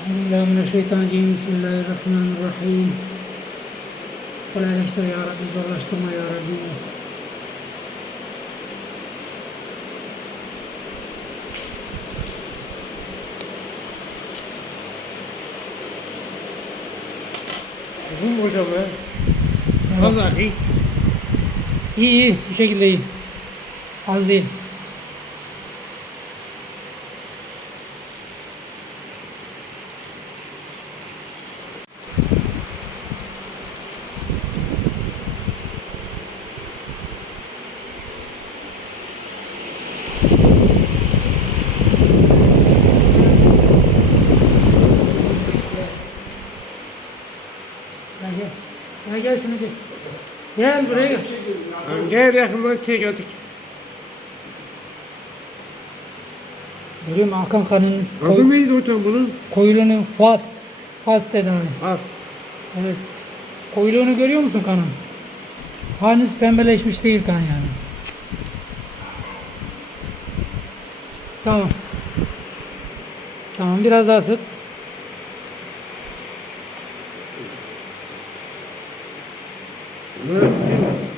Euzubillahimineşşeytanirracim. Bismillahirrahmanirrahim. Kolaylaştır ya Rabbi, zorlaştırma ya Rabbi. Uzun mu hocam ya? Evet. Vallahi iyi. İyi iyi, bu şekilde iyi. Az değil. Gel gel. Gel gel şunu çek. Gel buraya gel. Tamam, gel yakından çek hadi. Görüyorum Hakan Kan'ın Adı neydi hocam bunun? koyulunu fast. Fast tedavi. Az. Evet. Koyuluğunu görüyor musun kanın? Henüz pembeleşmiş değil kan yani. Tamam. Tamam biraz daha sık. Mi?